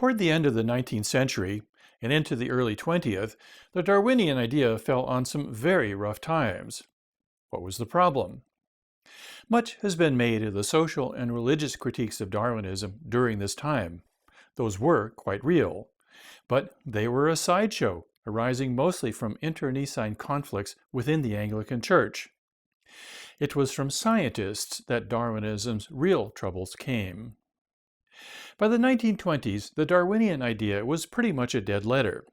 Toward the end of the 19th century and into the early 20th, the Darwinian idea fell on some very rough times. What was the problem? Much has been made of the social and religious critiques of Darwinism during this time. Those were quite real, but they were a sideshow, arising mostly from internecine conflicts within the Anglican Church. It was from scientists that Darwinism's real troubles came. By the 1920s, the Darwinian idea was pretty much a dead letter,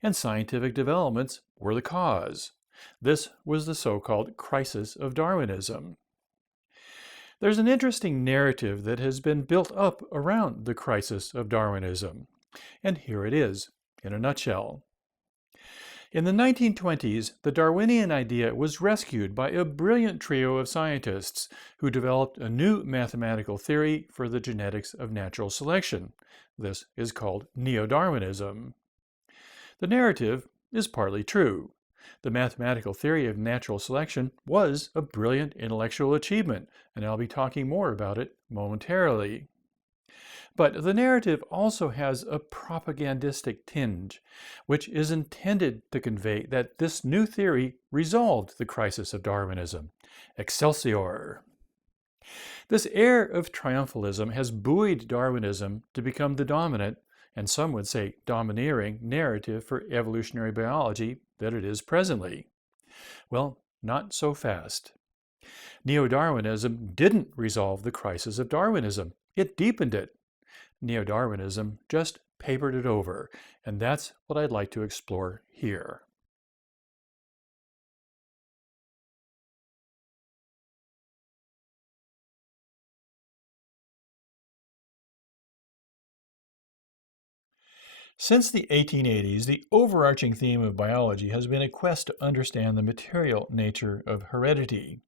and scientific developments were the cause. This was the so-called crisis of Darwinism. There's an interesting narrative that has been built up around the crisis of Darwinism, and here it is, in a nutshell. In the 1920s, the Darwinian idea was rescued by a brilliant trio of scientists who developed a new mathematical theory for the genetics of natural selection. This is called Neo-Darwinism. The narrative is partly true. The mathematical theory of natural selection was a brilliant intellectual achievement, and I'll be talking more about it momentarily. But the narrative also has a propagandistic tinge, which is intended to convey that this new theory resolved the crisis of Darwinism. Excelsior! This air of triumphalism has buoyed Darwinism to become the dominant, and some would say domineering, narrative for evolutionary biology that it is presently. Well, not so fast. Neo-Darwinism didn't resolve the crisis of Darwinism. It deepened it. Neo-Darwinism just papered it over, and that's what I'd like to explore here. Since the 1880s, the overarching theme of biology has been a quest to understand the material nature of heredity.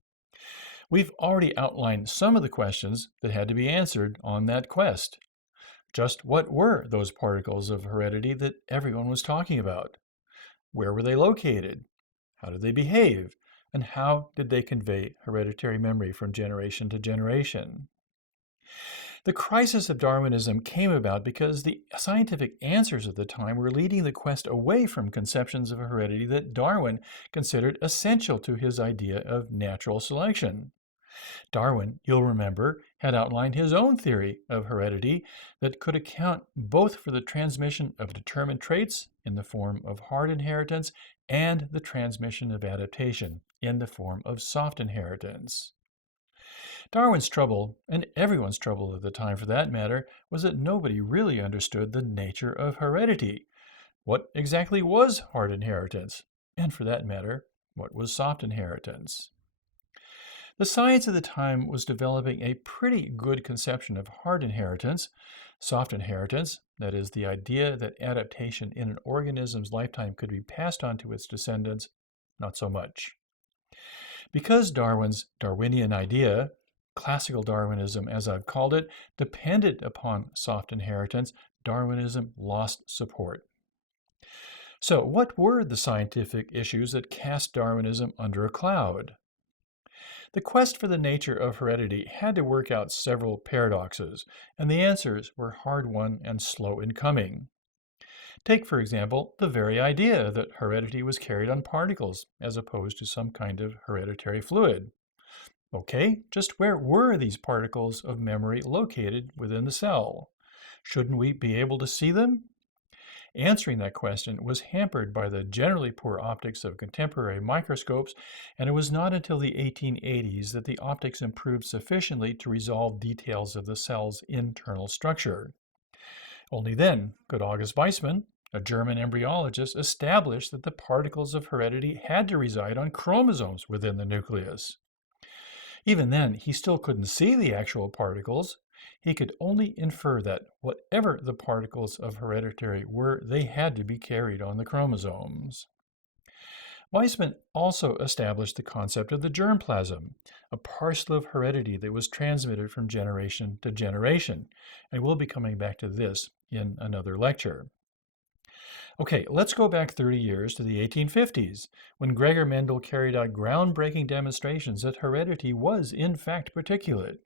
We've already outlined some of the questions that had to be answered on that quest. Just what were those particles of heredity that everyone was talking about? Where were they located? How did they behave? And how did they convey hereditary memory from generation to generation? The crisis of Darwinism came about because the scientific answers of the time were leading the quest away from conceptions of heredity that Darwin considered essential to his idea of natural selection. Darwin, you'll remember, had outlined his own theory of heredity that could account both for the transmission of determined traits in the form of hard inheritance and the transmission of adaptation in the form of soft inheritance. Darwin's trouble, and everyone's trouble at the time for that matter, was that nobody really understood the nature of heredity. What exactly was hard inheritance? And for that matter, what was soft inheritance? The science of the time was developing a pretty good conception of hard inheritance. Soft inheritance, that is, the idea that adaptation in an organism's lifetime could be passed on to its descendants, not so much. Because Darwin's Darwinian idea, classical Darwinism as I've called it, depended upon soft inheritance, Darwinism lost support. So what were the scientific issues that cast Darwinism under a cloud? The quest for the nature of heredity had to work out several paradoxes, and the answers were hard-won and slow in coming. Take, for example, the very idea that heredity was carried on particles as opposed to some kind of hereditary fluid. Okay, just where were these particles of memory located within the cell? Shouldn't we be able to see them? Answering that question was hampered by the generally poor optics of contemporary microscopes, and it was not until the 1880s that the optics improved sufficiently to resolve details of the cell's internal structure. Only then could August Weismann, a German embryologist, establish that the particles of heredity had to reside on chromosomes within the nucleus. Even then, he still couldn't see the actual particles. He could only infer that whatever the particles of hereditary were, they had to be carried on the chromosomes. Weismann also established the concept of the germplasm, a parcel of heredity that was transmitted from generation to generation, and we'll be coming back to this in another lecture. Okay, let's go back 30 years to the 1850s, when Gregor Mendel carried out groundbreaking demonstrations that heredity was in fact particulate.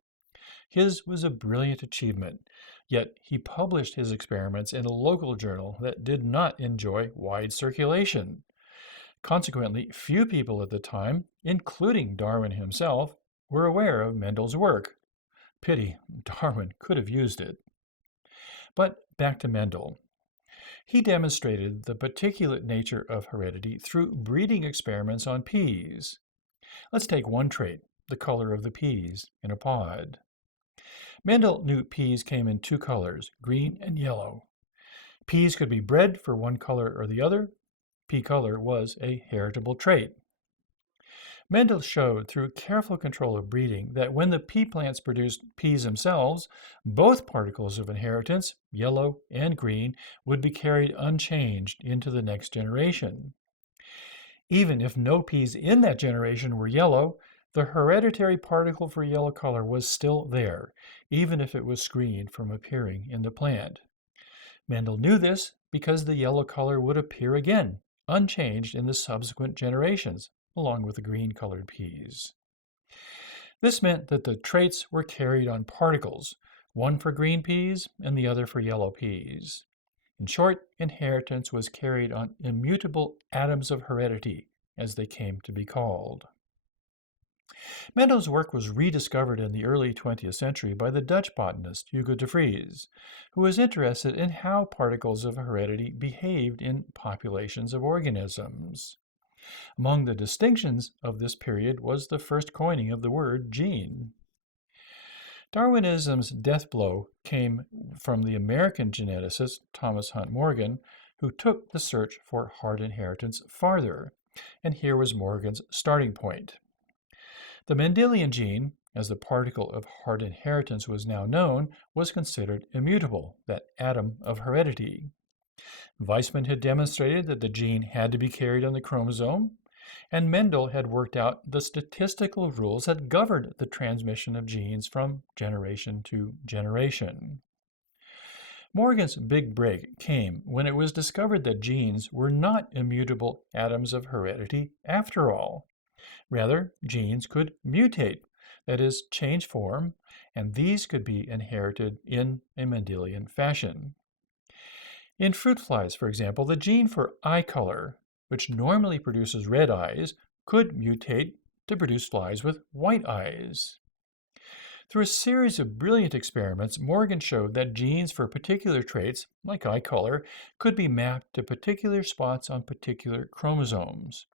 His was a brilliant achievement. Yet he published his experiments in a local journal that did not enjoy wide circulation. Consequently, few people at the time, including Darwin himself, were aware of Mendel's work. Pity, Darwin could have used it. But back to Mendel. He demonstrated the particulate nature of heredity through breeding experiments on peas. Let's take one trait, the color of the peas in a pod. Mendel knew peas came in two colors, green and yellow. Peas could be bred for one color or the other. Pea color was a heritable trait. Mendel showed through careful control of breeding that when the pea plants produced peas themselves, both particles of inheritance, yellow and green, would be carried unchanged into the next generation. Even if no peas in that generation were yellow, the hereditary particle for yellow color was still there, even if it was screened from appearing in the plant. Mendel knew this because the yellow color would appear again, unchanged in the subsequent generations, along with the green-colored peas. This meant that the traits were carried on particles, one for green peas and the other for yellow peas. In short, inheritance was carried on immutable atoms of heredity, as they came to be called. Mendel's work was rediscovered in the early 20th century by the Dutch botanist Hugo de Vries, who was interested in how particles of heredity behaved in populations of organisms. Among the distinctions of this period was the first coining of the word gene. Darwinism's death blow came from the American geneticist Thomas Hunt Morgan, who took the search for hard inheritance farther, and here was Morgan's starting point. The Mendelian gene, as the particle of hard inheritance was now known, was considered immutable, that atom of heredity. Weismann had demonstrated that the gene had to be carried on the chromosome, and Mendel had worked out the statistical rules that governed the transmission of genes from generation to generation. Morgan's big break came when it was discovered that genes were not immutable atoms of heredity after all. Rather, genes could mutate, that is, change form, and these could be inherited in a Mendelian fashion. In fruit flies, for example, the gene for eye color, which normally produces red eyes, could mutate to produce flies with white eyes. Through a series of brilliant experiments, Morgan showed that genes for particular traits, like eye color, could be mapped to particular spots on particular chromosomes.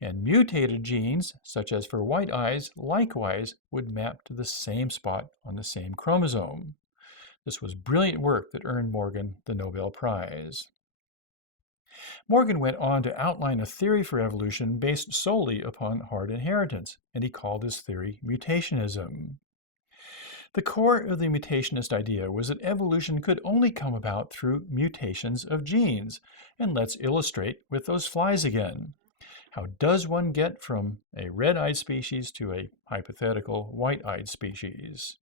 And mutated genes, such as for white eyes, likewise would map to the same spot on the same chromosome. This was brilliant work that earned Morgan the Nobel Prize. Morgan went on to outline a theory for evolution based solely upon hard inheritance, and he called his theory mutationism. The core of the mutationist idea was that evolution could only come about through mutations of genes, and let's illustrate with those flies again. How does one get from a red-eyed species to a hypothetical white-eyed species?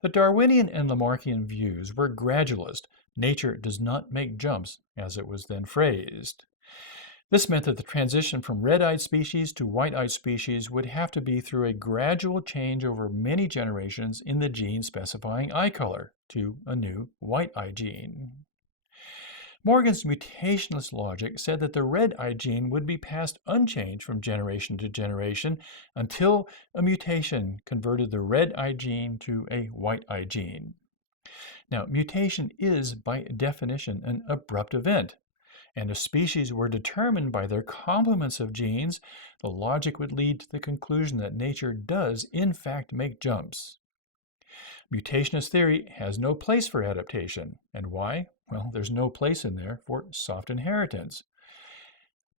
The Darwinian and Lamarckian views were gradualist. Nature does not make jumps, as it was then phrased. This meant that the transition from red-eyed species to white-eyed species would have to be through a gradual change over many generations in the gene specifying eye color to a new white-eye gene. Morgan's mutationist logic said that the red-eye gene would be passed unchanged from generation to generation until a mutation converted the red-eye gene to a white-eye gene. Now, mutation is, by definition, an abrupt event, and if species were determined by their complements of genes, the logic would lead to the conclusion that nature does, in fact, make jumps. Mutationist theory has no place for adaptation. And why? Well, there's no place in there for soft inheritance.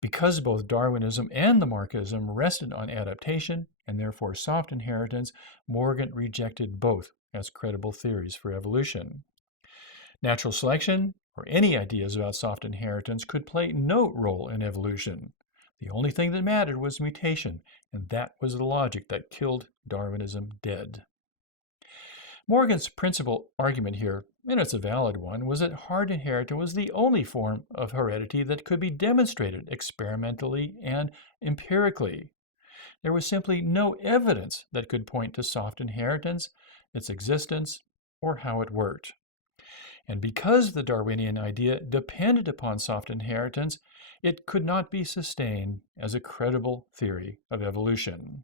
Because both Darwinism and Lamarckism rested on adaptation, and therefore soft inheritance, Morgan rejected both as credible theories for evolution. Natural selection, or any ideas about soft inheritance, could play no role in evolution. The only thing that mattered was mutation, and that was the logic that killed Darwinism dead. Morgan's principal argument here, and it's a valid one, was that hard inheritance was the only form of heredity that could be demonstrated experimentally and empirically. There was simply no evidence that could point to soft inheritance, its existence, or how it worked. And because the Darwinian idea depended upon soft inheritance, it could not be sustained as a credible theory of evolution.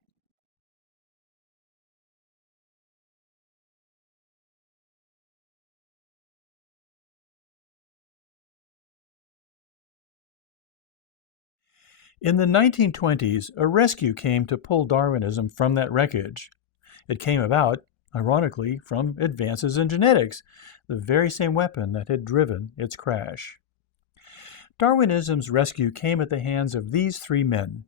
In the 1920s, a rescue came to pull Darwinism from that wreckage. It came about, ironically, from advances in genetics, the very same weapon that had driven its crash. Darwinism's rescue came at the hands of these three men: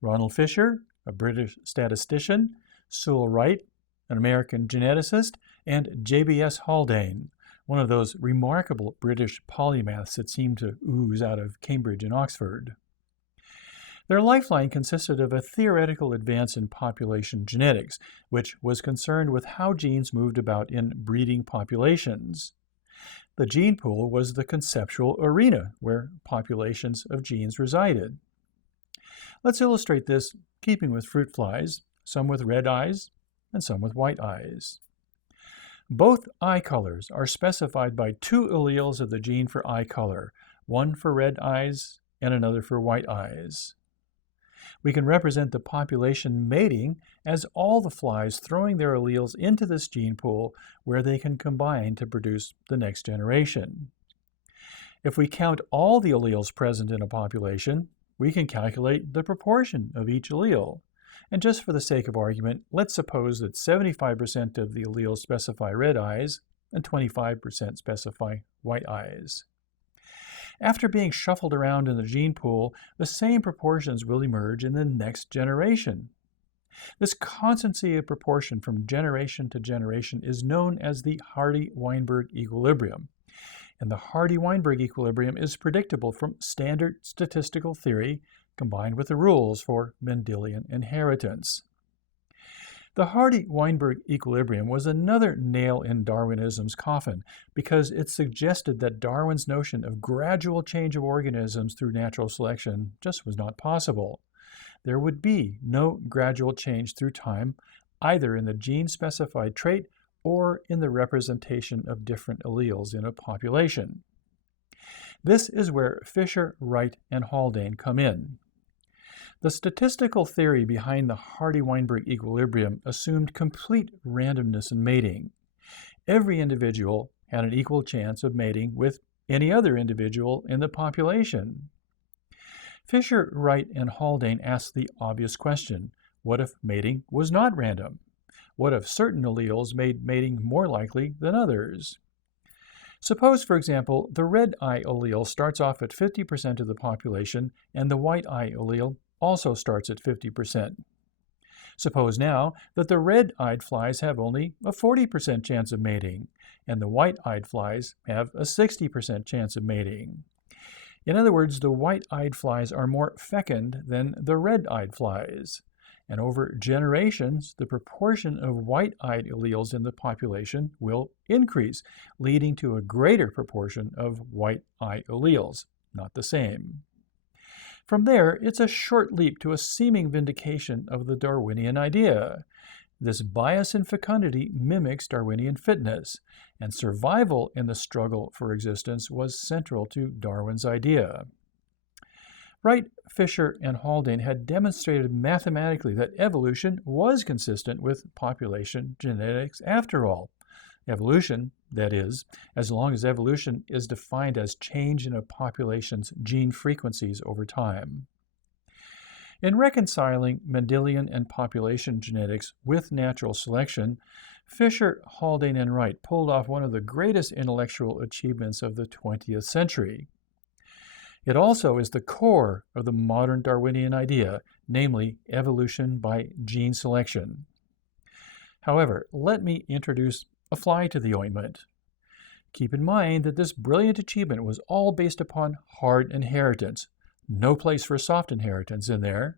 Ronald Fisher, a British statistician; Sewell Wright, an American geneticist; and J.B.S. Haldane, one of those remarkable British polymaths that seem to ooze out of Cambridge and Oxford. Their lifeline consisted of a theoretical advance in population genetics, which was concerned with how genes moved about in breeding populations. The gene pool was the conceptual arena where populations of genes resided. Let's illustrate this keeping with fruit flies, some with red eyes and some with white eyes. Both eye colors are specified by two alleles of the gene for eye color, one for red eyes and another for white eyes. We can represent the population mating as all the flies throwing their alleles into this gene pool where they can combine to produce the next generation. If we count all the alleles present in a population, we can calculate the proportion of each allele. And just for the sake of argument, let's suppose that 75% of the alleles specify red eyes and 25% specify white eyes. After being shuffled around in the gene pool, the same proportions will emerge in the next generation. This constancy of proportion from generation to generation is known as the Hardy-Weinberg equilibrium. And the Hardy-Weinberg equilibrium is predictable from standard statistical theory combined with the rules for Mendelian inheritance. The Hardy-Weinberg equilibrium was another nail in Darwinism's coffin because it suggested that Darwin's notion of gradual change of organisms through natural selection just was not possible. There would be no gradual change through time, either in the gene-specified trait or in the representation of different alleles in a population. This is where Fisher, Wright, and Haldane come in. The statistical theory behind the Hardy-Weinberg equilibrium assumed complete randomness in mating. Every individual had an equal chance of mating with any other individual in the population. Fisher, Wright, and Haldane asked the obvious question: what if mating was not random? What if certain alleles made mating more likely than others? Suppose, for example, the red eye allele starts off at 50% of the population and the white eye allele also starts at 50%. Suppose now that the red-eyed flies have only a 40% chance of mating, and the white-eyed flies have a 60% chance of mating. In other words, the white-eyed flies are more fecund than the red-eyed flies. And over generations, the proportion of white-eyed alleles in the population will increase, leading to a greater proportion of white-eye alleles, not the same. From there, it's a short leap to a seeming vindication of the Darwinian idea. This bias in fecundity mimics Darwinian fitness, and survival in the struggle for existence was central to Darwin's idea. Wright, Fisher, and Haldane had demonstrated mathematically that evolution was consistent with population genetics after all. Evolution, that is, as long as evolution is defined as change in a population's gene frequencies over time. In reconciling Mendelian and population genetics with natural selection, Fisher, Haldane, and Wright pulled off one of the greatest intellectual achievements of the 20th century. It also is the core of the modern Darwinian idea, namely evolution by gene selection. However, let me introduce a fly to the ointment. Keep in mind that this brilliant achievement was all based upon hard inheritance. No place for soft inheritance in there.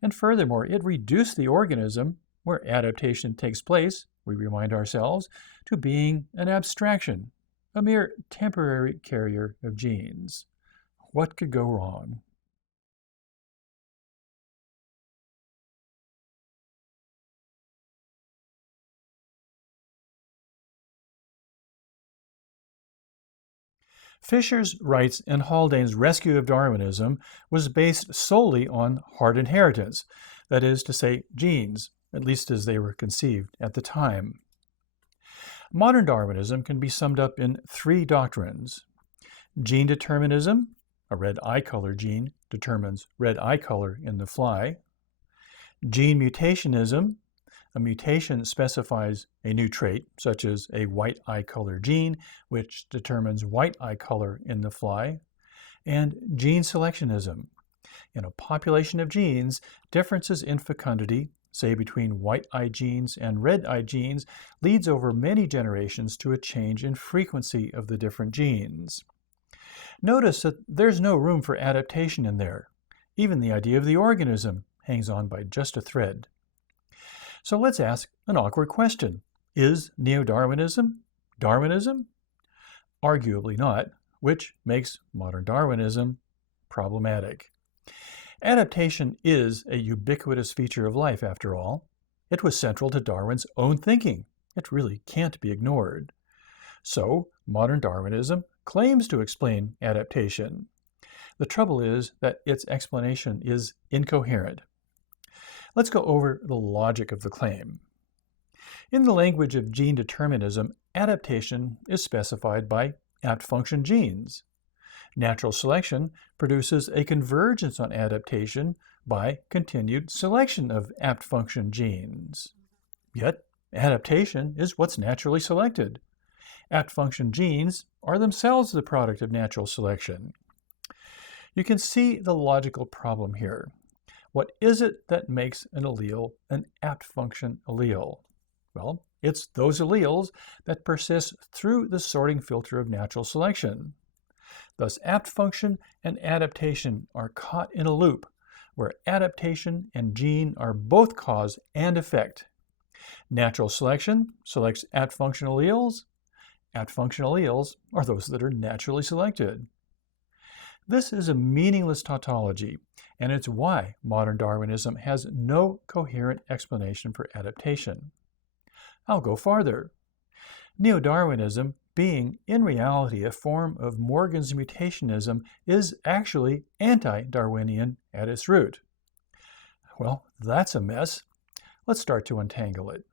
And furthermore, it reduced the organism, where adaptation takes place, we remind ourselves, to being an abstraction, a mere temporary carrier of genes. What could go wrong? Fisher's, Wright's, and Haldane's rescue of Darwinism was based solely on hard inheritance, that is to say, genes, at least as they were conceived at the time. Modern Darwinism can be summed up in three doctrines: gene determinism, a red eye color gene determines red eye color in the fly; gene mutationism, a mutation specifies a new trait, such as a white eye color gene, which determines white eye color in the fly; and gene selectionism. In a population of genes, differences in fecundity, say between white eye genes and red eye genes, leads over many generations to a change in frequency of the different genes. Notice that there's no room for adaptation in there. Even the idea of the organism hangs on by just a thread. So let's ask an awkward question. Is neo-Darwinism Darwinism? Arguably not, which makes modern Darwinism problematic. Adaptation is a ubiquitous feature of life, after all. It was central to Darwin's own thinking. It really can't be ignored. So, modern Darwinism claims to explain adaptation. The trouble is that its explanation is incoherent. Let's go over the logic of the claim. In the language of gene determinism, adaptation is specified by apt function genes. Natural selection produces a convergence on adaptation by continued selection of apt function genes. Yet, adaptation is what's naturally selected. Apt function genes are themselves the product of natural selection. You can see the logical problem here. What is it that makes an allele an apt function allele? Well, it's those alleles that persist through the sorting filter of natural selection. Thus, apt function and adaptation are caught in a loop where adaptation and gene are both cause and effect. Natural selection selects apt function alleles. Apt function alleles are those that are naturally selected. This is a meaningless tautology, and it's why modern Darwinism has no coherent explanation for adaptation. I'll go farther. Neo-Darwinism, being in reality a form of Morgan's mutationism, is actually anti-Darwinian at its root. Well, that's a mess. Let's start to untangle it.